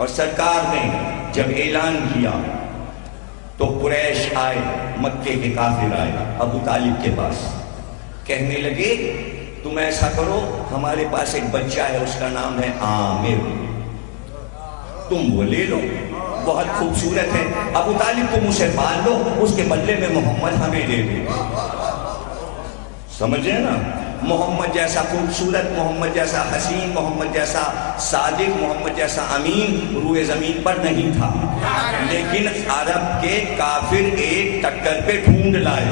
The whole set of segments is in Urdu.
اور سرکار نے جب اعلان کیا تو قریش آئے، مکے کے کافر آئے ابو طالب کے پاس، کہنے لگے تم ایسا کرو، ہمارے پاس ایک بچہ ہے، اس کا نام ہے عامر، تم وہ لے لو، بہت خوبصورت ہے، ابو طالب تم اسے پال لو، اس کے بدلے میں محمد ہمیں دے دو۔ سمجھے نا، محمد جیسا خوبصورت، محمد جیسا حسین، محمد جیسا صادق، محمد جیسا امین روئے زمین پر نہیں تھا، لیکن عرب کے کافر ایک ٹکر پہ ڈھونڈ لائے،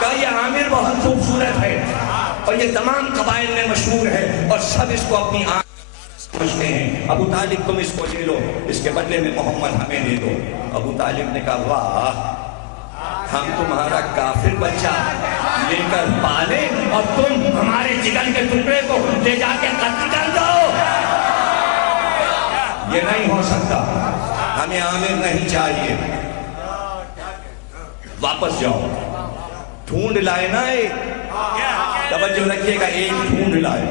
کہ یہ عامر بہت خوبصورت ہے اور یہ تمام قبائل میں مشہور ہے اور سب اس کو اپنی آنکھ سمجھتے ہیں، ابو طالب تم اس کو لے لو، اس کے بدلے میں محمد ہمیں دے دو۔ ابو طالب نے کہا واہ، ہم تمہارا کافر بچہ لے کر پالے اور تم ہمارے جگر کے ٹکڑے کو لے جا کے قتل کر دو، یہ نہیں ہو سکتا، ہمیں عامر نہیں چاہیے، واپس جاؤ۔ ڈھونڈ لائے نا، ایک توجہ رکھیے گا، ایک ڈھونڈ لائے۔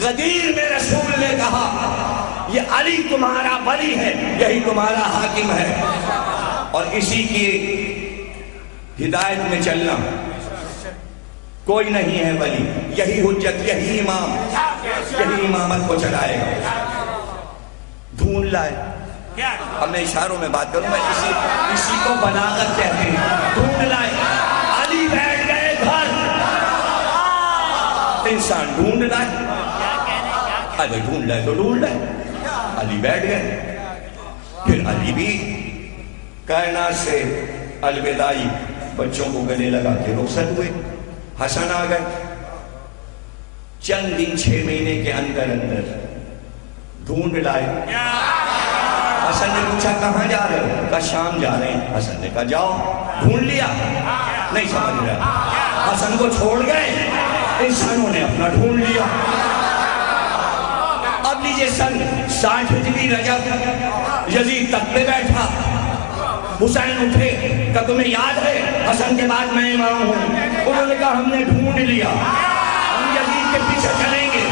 غدیر میں رسول نے کہا یہ علی تمہارا ولی ہے، یہی تمہارا حاکم ہے، اور اسی کی ہدایت میں چلنا، کوئی نہیں ہے ولی، یہی حجت، یہی امام، یہی امامت کو چلائے گا۔ ڈھونڈ لائے، اب میں اشاروں میں بات کروں، میں اسی کو بلاغت کہتے ہیں۔ ڈھونڈ لائے، علی بیٹھ گئے گھر، انسان ڈھونڈ لائے، ابھی ڈھونڈ لائے تو ڈھونڈ لائے، علی بیٹھ گئے، پھر علی بھی کائنات سے الوداعی بچوں کو گلے لگا کے رخصت ہوئے، حسن آ گئے، چند دن 6 مہینے کے اندر ڈھونڈ لائے۔ حسن نے پوچھا کہاں جا رہے ہو؟ کہا شام جا رہے ہیں۔ حسن نے کہا جاؤ۔ ڈھونڈ لیا؟ نہیں سمجھ رہا، حسن کو چھوڑ گئے، انسانوں نے اپنا ڈھونڈ لیا۔ اب لیجئے سن 60 ہجری رجب، یزید تخت پہ بیٹھا، حسین اٹھے کہ تمہیں یاد ہے حسن کے بعد میں امام ہوں؟ انہوں نے کہا ہم نے ڈھونڈ لیا، ہم یزید کے پیچھے چلیں گے،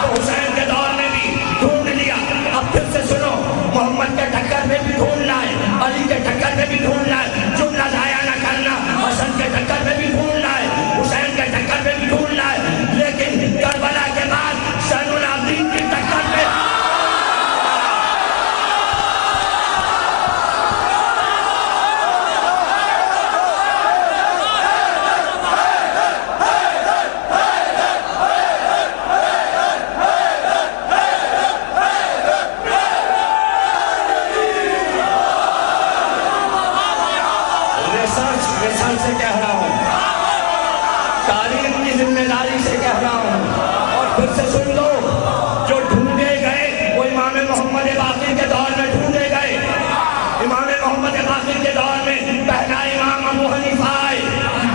تو حسین کے دور میں بھی ڈھونڈ لیا۔ اب پھر سے سنو، محمد کے ٹکر پہ بھی ڈھونڈ لائے، علی کے ٹکر پہ بھی ڈھونڈ لائے، جملہ ضائع نہ کرنا، حسن کے ٹکر پہ بھی ڈھونڈ لائے، حسین کے ٹکر پہ بھی ڈھونڈ لائے، لیکن کربلا کے بعد زین العابدین کی ٹکر پہ سے کہہ رہا ہوں، تاریخ کی ذمہ داری سے کہہ رہا ہوں، اور پھر سے سن لو، جو ڈھونڈے گئے وہ امام محمد باقر کے دور میں ڈھونڈے گئے۔ امام محمد باقر کے دور میں پہلا امام ابو حنیفہ آئے،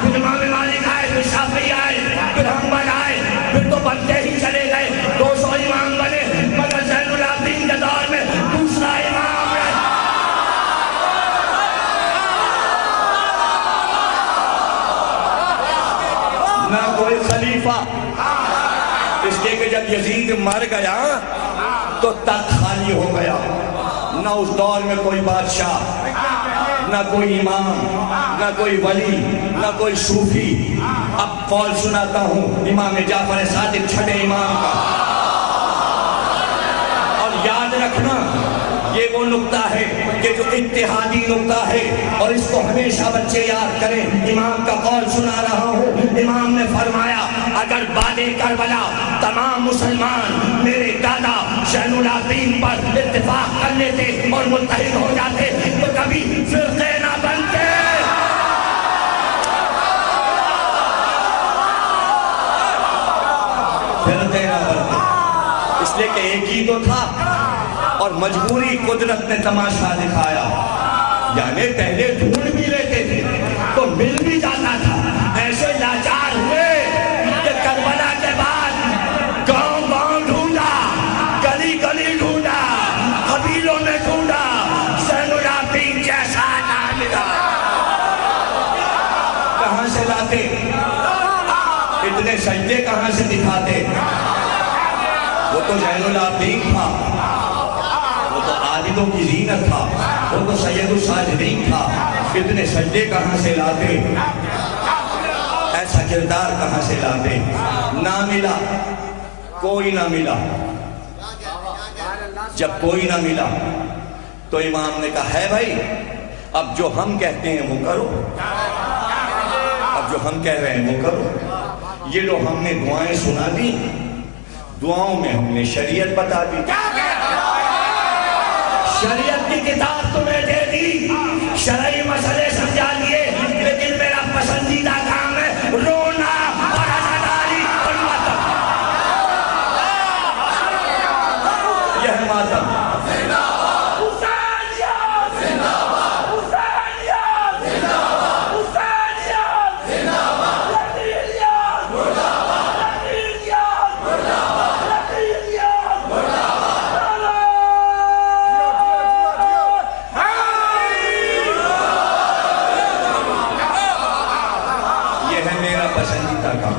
پھر امام مالک آئے، پھر شافعی آئے، پھر حنبل آئے، پھر تو بنتے ہی چلے گئے، 200 امام بنے، مگر زین العابدین کے دور میں دوسرا امام نہ کوئی خلیفہ، اس لیے کہ جب یزید مر گیا تو تخت خالی ہو گیا، نہ اس دور میں کوئی بادشاہ، نہ کوئی امام، نہ کوئی ولی، نہ کوئی صوفی۔ اب قول سناتا ہوں امام جعفر صادق چھٹے امام کا، اور یاد رکھنا یہ وہ نقطہ ہے کہ جو اتحادی نقطہ ہے، اور اس کو ہمیشہ بچے یاد کریں۔ امام کا قول سنا رہا ہوں، امام نے فرمایا اگر بعد کربلا تمام مسلمان میرے دادا زین العابدین پر اتفاق کر لیتے اور متحد ہو جاتے تو کبھی فرقے نہ بنتے۔ فرقے نہ بنتے، اس لیے کہ ایک ہی تو تھا، اور مجبوری قدرت نے تماشا دکھایا، یعنی پہلے ڈھونڈ بھی لیتے تھے تو مل بھی جاتا تھا، ایسے لاچار ہوئے کہ کربلا کے بعد گاؤں گاؤں ڈھونڈا، گلی گلی ڈھونڈا، قبیلوں میں ڈھونڈا، زین العابدین جیسا نہ ملا۔ کہاں سے لاتے اتنے سجدے، کہاں سے دکھاتے؟ تو زین العابدین تھا، وہ تو عابدوں کی زینت تھا، وہ تو سید الساجدین تھا. اتنے سجدے کہاں سے لاتے، ایسا کردار کہاں سے لاتے؟ نہ ملا، کوئی نہ ملا. جب کوئی نہ ملا تو امام نے کہا ہے بھائی اب جو ہم کہتے ہیں وہ کرو، اب جو ہم کہہ رہے ہیں وہ کرو. یہ جو ہم نے دعائیں سنا دی، دعاؤں میں ہم نے شریعت بتا دی، شریعت کی کتاب تمہیں دے دی، شرعی مسئلے سمجھا دیے، لیکن میرا پسندیدہ کام ہے رونا اور عزاداری اور ماتم. یہ ہے ماتم. پسندیدہ کام.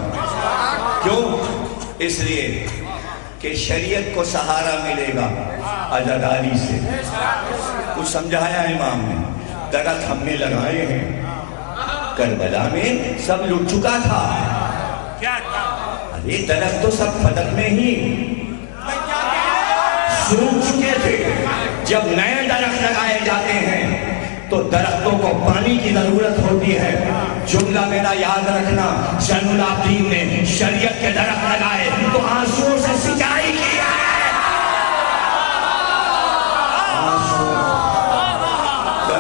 کیوں؟ اس لیے کہ شریعت کو سہارا ملے گا عزاداری سے. کچھ سمجھایا امام نے. درخت ہم نے لگائے ہیں، کربلا میں سب لٹ چکا تھا. ارے درخت تو سب فدق میں ہی سوکھ چکے تھے. جب نئے درخت لگائے جاتے ہیں تو درختوں کو پانی کی ضرورت ہوتی ہے. جملہ میرا یاد رکھنا، زین العابدین نے شریعت کے درخت لگائے تو آنسوؤں سے سچائی کی ہے.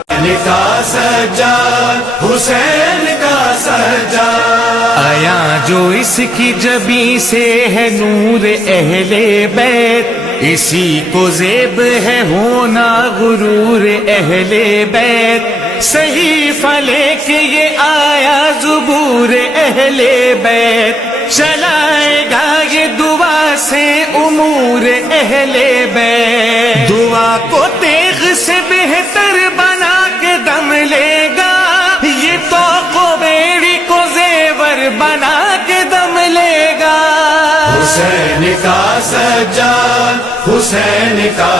حسین کا سجاد، حسین کا سجاد، آیا جو اس کی جبیں سے ہے نور اہل بیت، اسی کو زیب ہے ہونا غرور اہل بیت. صحیفہ لے کے یہ آیا زبور اہل بیت، چلائے گا یہ دعا سے امور اہل بیت. دعا کو تیغ سے بہتر بنا کے دم لے گا، یہ تو بیڑی کو زیور بنا کے دم لے گا. حسین کا سجاد، حسین کا